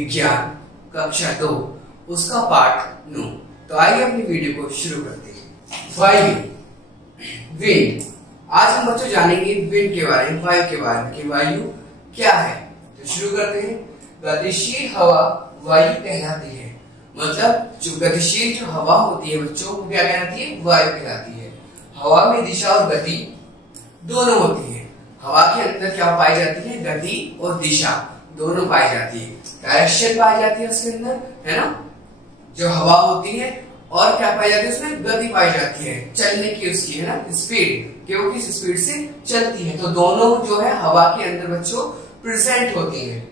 विज्ञान कक्षा 2 उसका पाठ 9। तो आइए अपनी वीडियो को शुरू करते हैं। वायु, विंड। आज हम बच्चों जानेंगे विंड के बारे में, वायु के बारे में कि वायु क्या है। तो शुरू करते हैं। गतिशील हवा वायु कहलाती है। मतलब जो गतिशील जो हवा होती है बच्चों वो क्या कहलाती है? वायु कहलाती है। हवा में दिशा और गति दोनों होती है। हवा के अंदर क्या पाई जाती है? गति और दिशा दोनों पाई जाती है। डायरेक्शन पाई जाती है उसके अंदर, है ना, जो हवा होती है। और क्या पाई जाती है उसमें? गति पाई जाती है, चलने की उसकी, है ना, स्पीड, कि वो किस स्पीड से चलती है। तो दोनों जो है हवा के अंदर बच्चों प्रेजेंट होती है।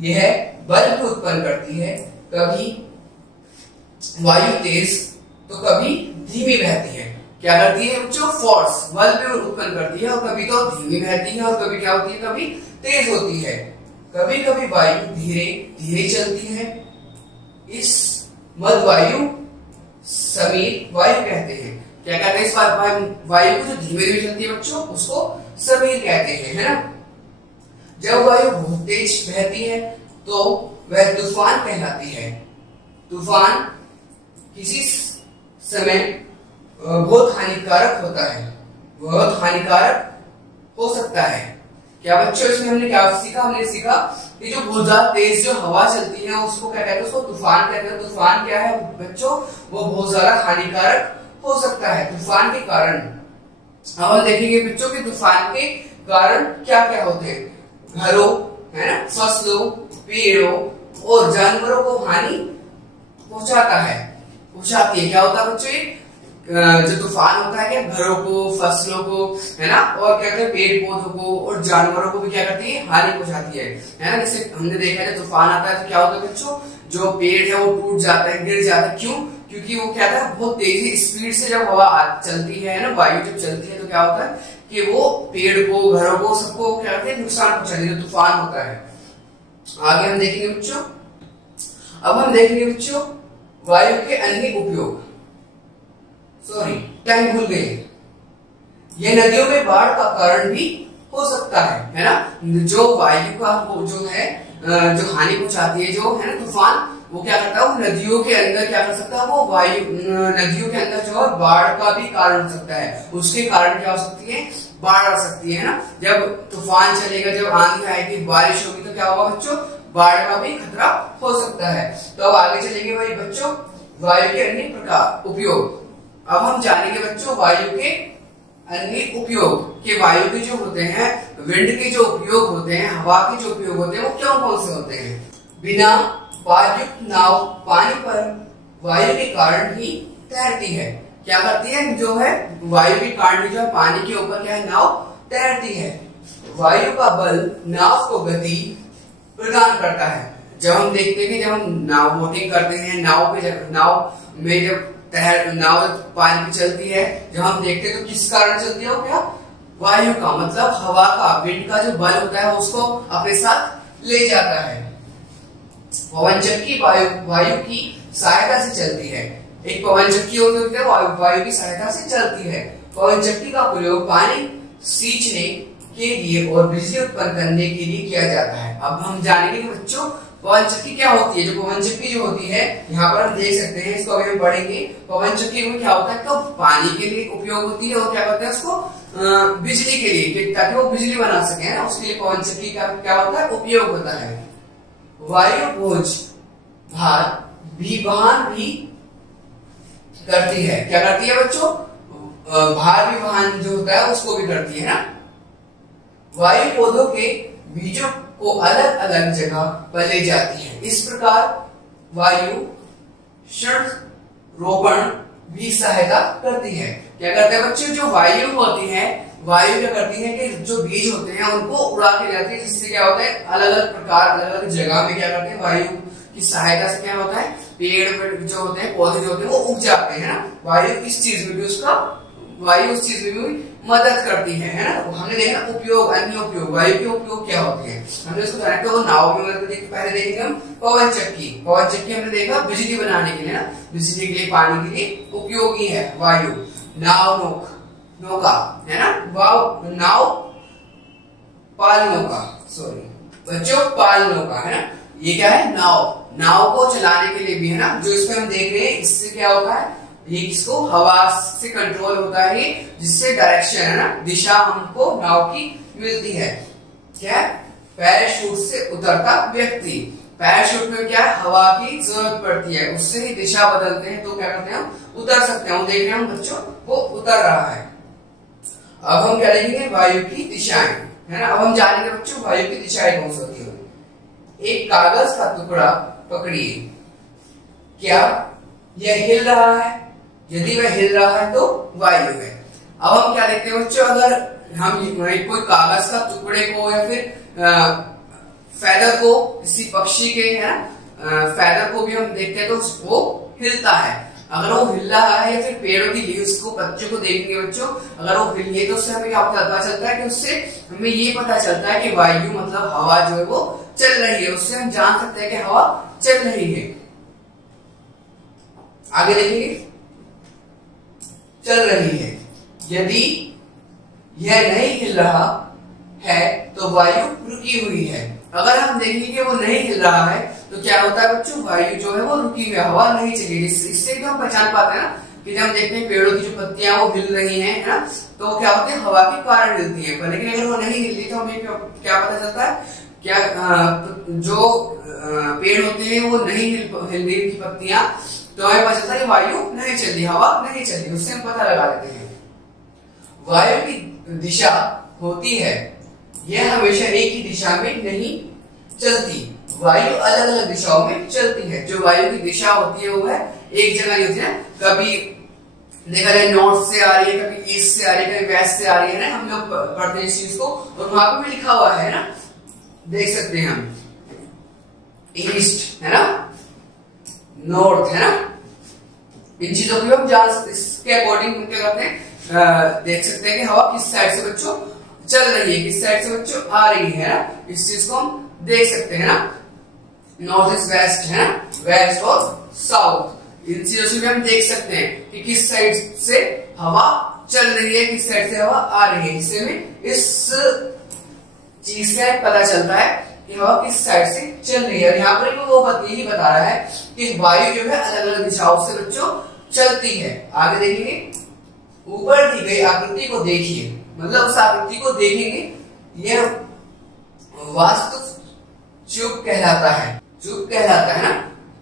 यह बल को उत्पन्न करती है। कभी वायु तेज तो कभी धीमी बहती है। क्या करती है बच्चों? फोर्स, बल भी उत्पन्न करती है। और कभी तो धीमी बहती है और कभी क्या होती है? कभी तेज होती है। कभी कभी वायु धीरे धीरे चलती है। इस मध्य वायु समीर वायु कहते हैं। क्या कहते हैं इस वायु को जो धीमे धीमे चलती है बच्चों उसको समीर कहते हैं, है ना। जब वायु बहुत तेज बहती है तो वह तूफान कहलाती है। तूफान किसी समय बहुत हानिकारक होता है, बहुत हानिकारक हो सकता है। क्या बच्चों इसमें हमने क्या सीखा? हमने सीखा कि जो बहुत ज्यादा तेज जो हवा चलती है उसको क्या कहते हैं? उसको तूफान कहते हैं। तूफान क्या है बच्चों? वो बहुत ज्यादा हानिकारक हो सकता है तूफान के कारण। अब हम देखेंगे बच्चों कि तूफान के कारण क्या क्या होते हैं। घरों, है ना, फसलों, पेड़ों और जानवरों को हानि पहुंचाता है, पहुंचाती है। क्या होता है बच्चों? जो तूफान होता है क्या घरों को, फसलों को, है ना, और क्या कहते हैं पेड़ पौधों को और जानवरों को भी क्या करती है? हानि पहुंचाती है ना। जैसे हमने देखा है तूफान आता है तो क्या होता है बच्चों? जो पेड़ है वो टूट जाता है, गिर जाता है। क्यों? क्योंकि वो क्या था, बहुत तेजी स्पीड से जब हवा चलती है ना, वायु जब चलती है तो क्या होता है कि वो पेड़ को, घरों को, सबको क्या करते हैं? नुकसान पहुंचाती है। तूफान होता है। आगे हम देखेंगे बच्चों। अब हम देखेंगे बच्चों वायु के अन्य उपयोग। सॉरी, टाइम भूल गए। यह नदियों में बाढ़ का कारण भी हो सकता है ना। जो वायु का वो जो है जो हानि पहुंचाती है, जो है ना तूफान, वो क्या करता है? वो नदियों के अंदर क्या कर सकता है? वो वायु नदियों के अंदर जो है बाढ़ का भी कारण हो सकता है। उसके कारण क्या हो सकती है? बाढ़ आ सकती है ना। जब तूफान चलेगा, जब आंधी आएगी, बारिश होगी तो क्या होगा बच्चों? बाढ़ का भी खतरा हो सकता है। तो अब आगे चलेंगे भाई बच्चों वायु के अन्य प्रकार उपयोग। अब हम जानेंगे बच्चों वायु के अन्य उपयोग कि वायु के जो होते हैं, विंड के जो उपयोग होते हैं, हवा के जो उपयोग होते हैं वो कौन कौन से होते हैं। बिना पारयुक्त नाव पानी पर वायु के कारण ही तैरती है। क्या करती है? जो है वायु के कारण जो है पानी के ऊपर क्या है? नाव तैरती है। वायु का बल नाव को गति प्रदान करता है। जब हम देखते हैं कि जब हम नाव बोटिंग करते हैं, नाव में जब नाव पानी पे चलती है, जब हम देखते हैं तो किस कारण चलती है? वो क्या? वायु का, मतलब हवा का, विंड का जो बल होता है उसको अपने साथ ले जाता है। पवन चक्की वायु की सहायता से चलती है। एक पवन चक्की होती है वायु की सहायता से चलती है। पवन चक्की का प्रयोग पानी सींचने के लिए और बिजली उत्पन्न करने के लिए किया जाता है। अब हम जानेंगे बच्चों पवन चक्की क्या होती है। जो पवन चक्की जो होती है, यहाँ पर हम देख सकते हैं, इसको अभी हम पढ़ेंगे। पवन चक्की में क्या होता है? तो पानी के लिए उपयोग होती है और क्या करते हैं उसको बिजली के लिए, ताकि वो बिजली बना सके ना, उसके लिए पवन चक्की का क्या होता है? उपयोग होता है। वायु बोझ भार भी करती है। क्या करती है बच्चों? भार भी वहन जो होता है उसको भी करती है ना। वायु पौधों के बीजों को अलग अलग जगह पर ले जाती है। इस प्रकार वायु रोपण भी सहायता करती है। क्या करते हैं बच्चों? जो वायु होती है, वायु क्या करती है कि जो बीज होते हैं उनको उड़ा के जाती है, जिससे क्या होता है अलग अलग प्रकार, अलग अलग जगह में क्या करते हैं वायु की सहायता से क्या होता है पेड़ जो होते हैं, पौधे जो होते हैं वो उग जाते हैं ना। वायु इस चीज में भी वायु उस चीज में भी मदद करती है ना। तो हमने देखा उपयोग, अन्य उपयोग, वायु के उपयोग क्या होते हैं हमने उसको जाना। तो नाव में मदद करती है। पहले देखेंगे हम पवन चक्की हमने देखा बिजली बनाने के लिए ना, बिजली के लिए, पानी के लिए उपयोगी है वायु। नाव नौका है ना, नाव पाल नौका, सॉरी बच्चों, पाल नौका है ना, ये क्या है, नाव। नाव को चलाने के लिए भी है ना, जो इसमें हम देख रहे हैं, इससे क्या होता है, ये किसको, हवा से कंट्रोल होता है, जिससे डायरेक्शन है ना, दिशा हमको नाव की मिलती है। क्या, पैराशूट से उतरता व्यक्ति। पैराशूट में क्या है, हवा की जरूरत पड़ती है, उससे ही दिशा बदलते हैं, तो क्या करते हैं, उतर सकते हैं। वो देख रहे हैं हम बच्चों, वो उतर रहा है। अब हम क्या देखेंगे, वायु की दिशाएं, है ना। अब हम जानेंगे बच्चों वायु की दिशाएं कौन सी होती है। एक कागज का टुकड़ा पकड़िए, क्या यह हिल रहा है? यदि वह हिल रहा है तो वायु है। अब हम क्या देखते हैं बच्चों, अगर हम कोई कागज का टुकड़े को या फिर फेदर को, किसी पक्षी के, है ना, फेदर को भी हम देखते हैं तो वो हिलता है। अगर वो हिल रहा है या फिर पेड़ों की लीव्स को, पत्तियों को देखेंगे बच्चों, अगर वो हिल है तो उससे हमें क्या पता चलता है, कि उससे हमें ये पता चलता है कि वायु मतलब हवा जो है वो चल रही है। उससे हम जान सकते हैं कि हवा चल रही है। आगे देखेंगे, चल रही है। यदि यह नहीं हिल रहा है तो वायु रुकी हुई है। अगर हम देखेंगे कि वो नहीं हिल रहा है तो क्या होता है बच्चों, वायु जो है वो रुकी हुई है, हवा नहीं चलेगी। इससे भी हम पहचान पाते हैं ना, कि जब हम देखते हैं पेड़ों की जो पत्तियां वो हिल रही हैं, है ना, तो वो क्या होती है, हवा के कारण हिलती है। लेकिन अगर वो नहीं हिलती तो हमें क्या पता चलता है, क्या जो पेड़ होते हैं वो नहीं हिल रही की पत्तियां, तो हमें पता चलता है कि वायु नहीं चल रही, हवा नहीं चल रही। उससे हम पता लगा लेते हैं। वायु की दिशा होती है, यह हमेशा एक ही दिशा में नहीं चलती। वायु अलग अलग दिशाओं में चलती है। जो वायु की दिशा होती है वो है एक जगह नहीं होती है। कभी देखा जाए नॉर्थ से आ रही है, कभी ईस्ट से आ रही है, कभी वेस्ट से आ रही है ना। हम लोग पढ़ते हैं इस चीज को, और वहां पर भी लिखा हुआ है ना, देख सकते हैं हम, ईस्ट है ना, नॉर्थ है ना। इन चीजों को हम जान सकते, इसके अकॉर्डिंग हम क्या करते हैं, देख सकते हैं कि हवा किस साइड से बच्चों चल रही है, किस साइड से बच्चों आ रही है ना। इस चीज को हम देख सकते हैं ना, नॉर्थ ईस्ट वेस्ट है ना, वेस्ट और साउथ। इन चीजों से भी हम देख सकते हैं कि किस साइड से हवा चल रही है, किस साइड से हवा आ रही है। इससे हमें इस चीज से पता चलता है कि हवा किस साइड से चल रही है। और यहाँ पर वो यही बता रहा है कि वायु जो है अलग अलग दिशाओं से बच्चों चलती है। आगे देखेंगे, ऊपर दी गई आकृति को देखिए, मतलब उस आकृति को देखेंगे, यह वास्तु चुप कहलाता है। चुप कहलाता है ना,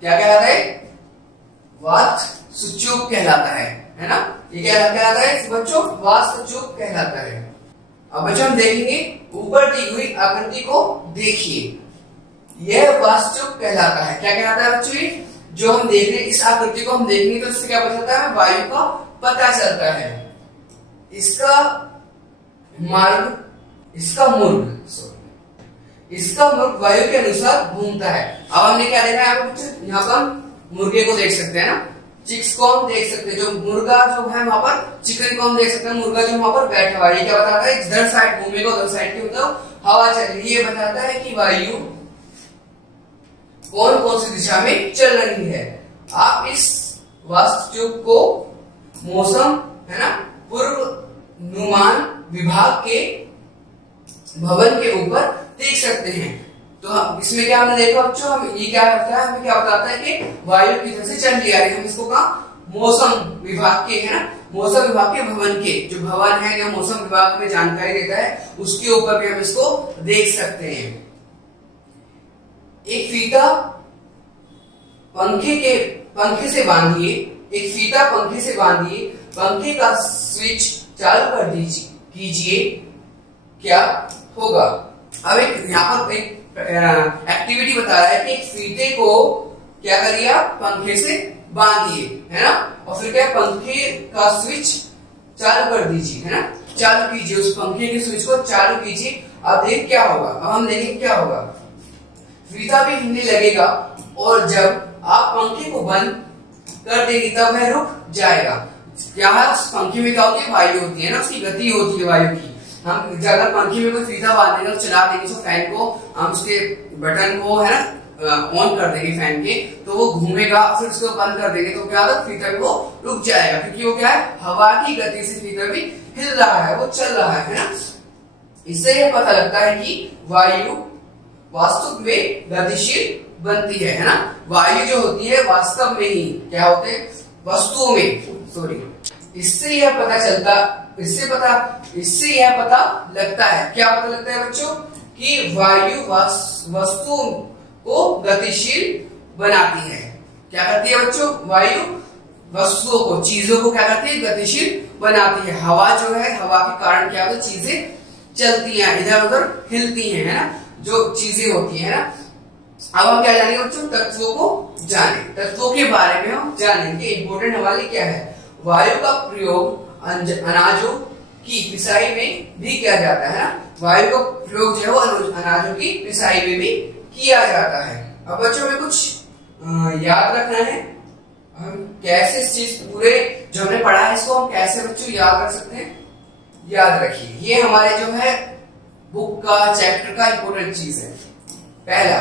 क्या कहलाता है, वास्तु चुप कहलाता है ना। ये क्या कहलाता है बच्चों, वास्तु चुप कहलाता है। अब बच्चों हम देखेंगे, ऊपर दी हुई आकृति को देखिए, यह वास्तु चुप कहलाता है। क्या कहलाता है बच्चों, ये जो हम देख रहे हैं, इस आकृति को हम देखेंगे तो इससे क्या पता चलता है, वायु का पता चलता है। इसका मार्ग, इसका मुर्ग वायु के अनुसार घूमता है। अब हमने क्या देखा है यहाँ पर, हम मुर्गे को देख सकते हैं ना, चिक्स को हम देख सकते हैं। जो मुर्गा जो है वहां पर, चिकन को हम देख सकते हैं, मुर्गा जो वहां पर बैठा हुआ है। ये क्या बताता है, इधर साइड घूमेगा, उधर साइड की मतलब हवा चल रही है। ये बताता है कि वायु कौन कौन सी दिशा में चल रही है। आप इस वास्तु को मौसम है ना, पूर्वानुमान विभाग के भवन के ऊपर देख सकते हैं। तो हम इसमें क्या हमने देखा बच्चों, हम ये क्या करता है, हमें क्या बताता है कि वायु किधर से चल रही है। हम इसको कहा मौसम विभाग के, है ना, मौसम विभाग के भवन के, जो भवन है जो मौसम विभाग में जानकारी देता है, उसके ऊपर भी हम इसको देख सकते हैं। एक फीता पंखे से बांधिए, एक फीता पंखे से बांधिए, पंखे का स्विच चालू कर कीजिए, क्या होगा। अब एक यहाँ पर एक एक्टिविटी बता रहा है कि एक फीते को क्या करिए, पंखे से बांधिए, है ना, और फिर क्या, पंखे का स्विच चालू कर दीजिए, है ना, चालू कीजिए, उस पंखे के स्विच को चालू कीजिए। अब देख क्या होगा, अब हम देखेंगे क्या होगा। फीता भी हिलने लगेगा और जब आप पंखे को बंद कर देंगे तब वह रुक जाएगा। क्या है, उस पंखे में क्या होती है, वायु होती है ना, उसकी गति होती है वायु की। हम अगर पंखे में कोई फीता बांध देंगे, चला देंगे तो फैन को, हम उसके बटन को है ना ऑन कर देंगे फैन के, तो वो घूमेगा, फिर उसको बंद कर देंगे तो क्या होगा, फीता भी वो रुक जाएगा, क्योंकि वो क्या है, हवा की गति से फीता भी हिल रहा है, वो चल रहा है ना। इससे यह पता लगता है कि वायु वास्तव में गतिशील बनती है ना। वायु जो होती है वास्तव में ही क्या होते हैं, वस्तुओं में, सॉरी, इससे यह पता लगता है, क्या पता लगता है बच्चों, कि वायु वस्तुओं को गतिशील बनाती है। क्या करती है बच्चों, वायु वस्तुओं को, चीजों को क्या करती है, गतिशील बनाती है। हवा जो है, हवा के कारण क्या होता है, चीजें चलती हैं, इधर उधर हिलती हैं, है ना, जो चीजें होती है ना। अब हम क्या जानेंगे बच्चों, तत्वों को जाने, तत्वों के बारे में हम जानेंगे। इंपोर्टेंट हमारे क्या है, वायु का प्रयोग अनाजों की पिसाई में भी किया जाता है ना। वायु का प्रयोग जो है वो अनाजों की पिसाई में भी किया जाता है। अब बच्चों में कुछ याद रखना है, हम कैसे इस चीज पूरे जो हमने पढ़ा है इसको हम कैसे बच्चों याद रख सकते हैं। याद रखिए, ये हमारे जो है बुक का चैप्टर का इंपोर्टेंट चीज है। पहला,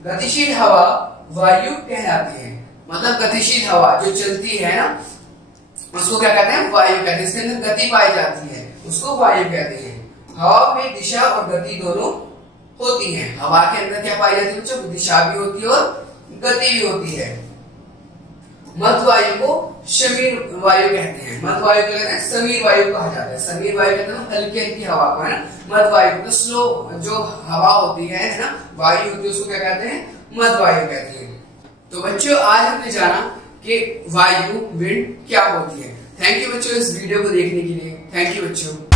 गतिशील हवा वायु कहलाती है। मतलब गतिशील हवा जो चलती है ना, उसको क्या कहते हैं, वायु कहते हैं। इसके अंदर गति पाई जाती है, उसको वायु कहते हैं। हवा में दिशा और गति दोनों होती है। हवा के अंदर क्या पाई जाती है बच्चों, दिशा भी होती है और गति भी होती है। मध्य वायु को समीर वायु कहते हैं। मध्य वायु को कहते हैं समीर वायु कहा जाता है। समीर वायु कहते हैं हल्की हल्की हवा को, है ना। मध्य वायु तो स्लो जो हवा होती है ना, वायु होती है, उसको क्या कहते हैं, मध्य वायु कहते हैं। तो बच्चों आज हमने जाना कि वायु, विंड क्या होती है। थैंक यू बच्चों इस वीडियो को देखने के लिए। थैंक यू बच्चों।